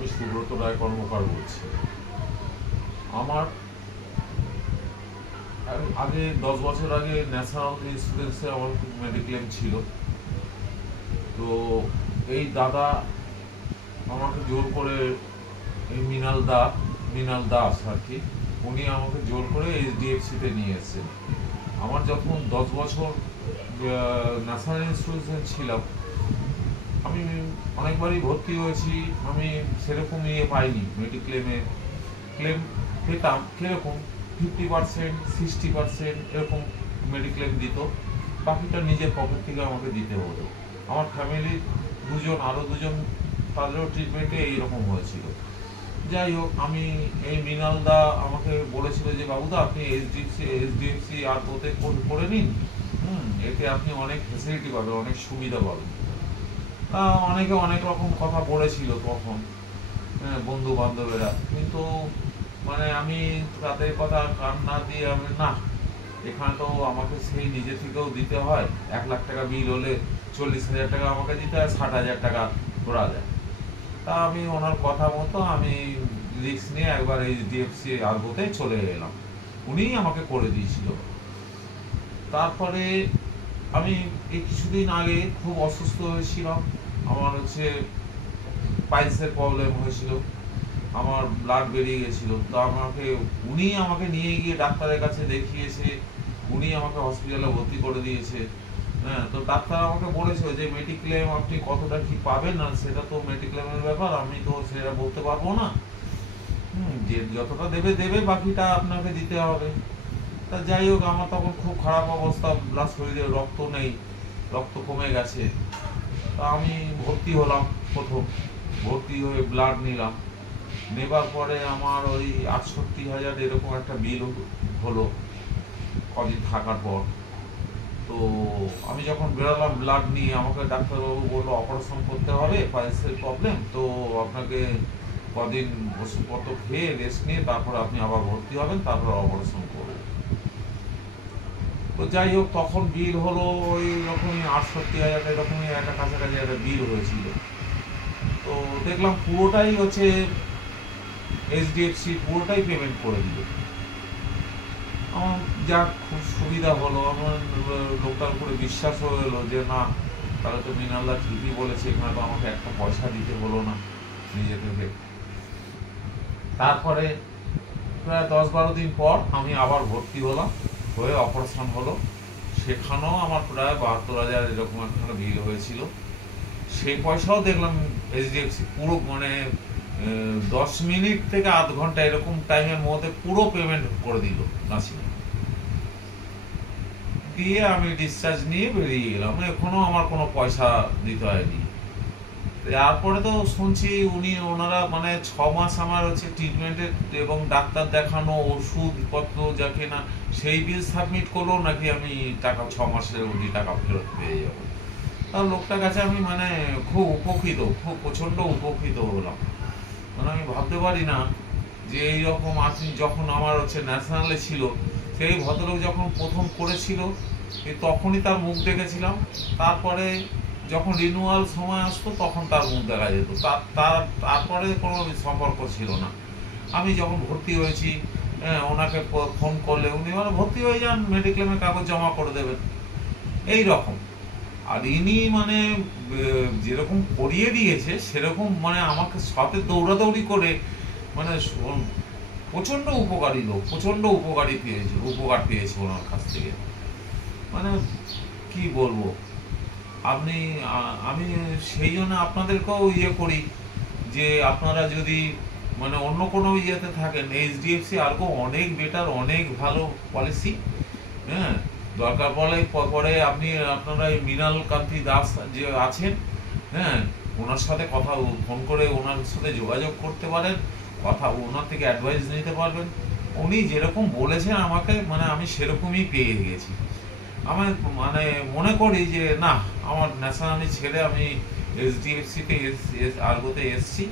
আমি সুব্রত রায় কর্মকার বলছি। আমার আগে 10 বছর আগে ন্যাশনাল ইন্স্যুরেন্সে আমার মেডিক্লেম ছিল। তো এই দাদা আমাকে জোর করে, এই মৃণাল দাস আর কি, উনি আমাকে জোর করে এইচডিএফসিতে নিয়ে এসেছেন। আমার যখন 10 বছর ন্যাশনাল ইন্স্যুরেন্সে ছিলাম, আমি অনেকবারই ভর্তি হয়েছি, আমি সেরকম পাইনি। মেডিক্লেমে ক্লেম পেতাম কীরকম 50%, 60% এরকম মেডিক্লেম দিত, বাকিটা নিজের পকেট থেকে আমাকে দিতে হতো। আমার ফ্যামিলির আরও দুজন তাদেরও ট্রিটমেন্টে এইরকম হয়েছিল। যাই হোক, আমি এই মৃণাল দা আমাকে বলেছিল যে বাবুদা আপনি এইচডিএফসি আর ওতে করে নিন, এতে আপনি অনেক ফেসিলিটি পাবেন, অনেক সুবিধা পাবেন। অনেকে অনেক রকম কথা বলেছিল তখন, বন্ধু বান্ধবেরা, কিন্তু মানে আমি তাদের কথা কান না দিয়ে আমি না, এখানে তো আমাকে সেই নিজে থেকেও দিতে হয়। 1 লাখ টাকা বিল হলে 40,000 টাকা আমাকে দিতে হয়, 60,000 টাকা করা যায়। তা আমি ওনার কথা মতো আমি রিস্ক নিয়ে একবার এইচডিএফসি আরবোতে চলে এলাম, উনিই আমাকে করে দিয়েছিল। তারপরে আমি এই কিছুদিন আগে খুব অসুস্থ হয়েছিলাম। আমার পাইলসের প্রবলেম হয়েছিল, আমার ব্লাড বেরিয়ে গেছিলো। তো উনি আমাকে নিয়ে গিয়ে ডাক্তারের কাছে দেখিয়েছে, উনি আমাকে হসপিটালে ভর্তি করে দিয়েছে। হ্যাঁ, তো ডাক্তার আমাকে বলেছে যে মেডিক্লেম আপনি কতটা কি পাবেন, না সেটা তো মেডিক্লেমের ব্যাপার, আমি তো সেটা বলতে পারবো না। যে যতটা দেবে, বাকিটা আপনাকে দিতে হবে। তা যাই হোক, আমার তখন খুব খারাপ অবস্থা, শরীরে রক্ত নেই, রক্ত কমে গেছে। তা আমি ভর্তি হলাম, প্রথম ভর্তি হয়ে ব্লাড নিলাম। নেবার পরে আমার ওই 68,000 এরকম একটা বিল হলো কদিন থাকার পর। তো আমি যখন বেরোলাম ব্লাড নিয়ে, আমাকে ডাক্তারবাবু বললো অপারেশন করতে হবে, পাইলসের প্রবলেম, তো আপনাকে কদিন ওষুধপত্র খেয়ে রেস্ট নিয়ে তারপর আপনি আবার ভর্তি হবেন, তারপর অপারেশন করবো। তো যাই হোক, তখন বিল হলো ওই রকমই 68,000 এরকমই একটা কাছাকাছি একটা বিল হয়েছিল। তো দেখলাম পুরোটাই এইচডিএফসি পুরোটাই পেমেন্ট করে দিল। আমার যা খুব সুবিধা হলো, আমার লোকটার উপরে বিশ্বাস হয়ে এলো যে না, তাহলে তো মৃণালদা ঠিকই বলেছে, এখানে তো আমাকে একটা পয়সা দিতে হলো না নিজে থেকে। তারপরে প্রায় 10-12 দিন পর আমি আবার ভর্তি হলাম, হয়ে অপারেশন হলো। সেখানেও আমার প্রায় 72,000 এরকম একটা বিল হয়েছিল। সেই পয়সাও দেখলাম এইচডিএফসি পুরো 10 মিনিট থেকে আধ ঘন্টা এরকম টাইমের মধ্যে পুরো পেমেন্ট করে দিল নার্সিংয়ে। দিয়ে আমি ডিসচার্জ নিয়ে বেরিয়ে গেলাম, এখনো আমার কোনো পয়সা দিতে হয়নি। তারপরে তো শুনছি ওনারা 6 মাস আমার ট্রিটমেন্টের এবং ডাক্তার দেখানো, ওষুধপত্র যা কেনা, সেই বিল সাবমিট করলেও নাকি আমি টাকা 6 মাসের অবধি টাকা ফেরত পেয়ে যাবো। তার লোকটার কাছে আমি খুব উপকৃত, খুব প্রচণ্ড উপকৃত হলাম। আমি ভাবতে পারি না যে এইরকম আপনি যখন আমার ন্যাশনালে ছিল, সেই ভদ্রলোক যখন প্রথম করেছিল তখনই তার মুখ দেখেছিলাম। তারপরে যখন রিনিউয়াল সময় আসতো তখন তার মুখ দেখা যেত, তারপরে কোনো সম্পর্ক ছিল না। আমি যখন ভর্তি হয়েছি, ওনাকে ফোন করলে উনি ভর্তি হয়ে যান, মেডিক্লেমের কাগজ জমা করে দেবেন, এই রকম। আর ইনি যেরকম করিয়ে দিয়েছে সেরকম আমাকে সাথে দৌড়াদৌড়ি করে প্রচন্ড উপকারী লোক, প্রচন্ড উপকার পেয়েছি ওনার কাছ থেকে। কি বলবো, আমি সেই জন্য আপনাদেরকেও করি যে আপনারা যদি অন্য কোনো ইয়েতে থাকেন, এইচডিএফসি আরও অনেক বেটার, অনেক ভালো পলিসি। হ্যাঁ, দরকার পরে আপনারা এই মৃণাল কান্তি দাস যে আছেন, হ্যাঁ, ওনার সাথে ফোন করে ওনার সাথে যোগাযোগ করতে পারেন, ওনার থেকে অ্যাডভাইস নিতে পারবেন। উনি যেরকম বলেছেন আমাকে, আমি সেরকমই পেয়ে গেছি। আমি মনে করি যে না, আমার ন্যাশনালি ছেড়ে আমি এইচডিএফসিতে আরবোতে এসছি,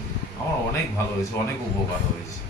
আমার অনেক ভালো হয়েছে, অনেক উপকার হয়েছে।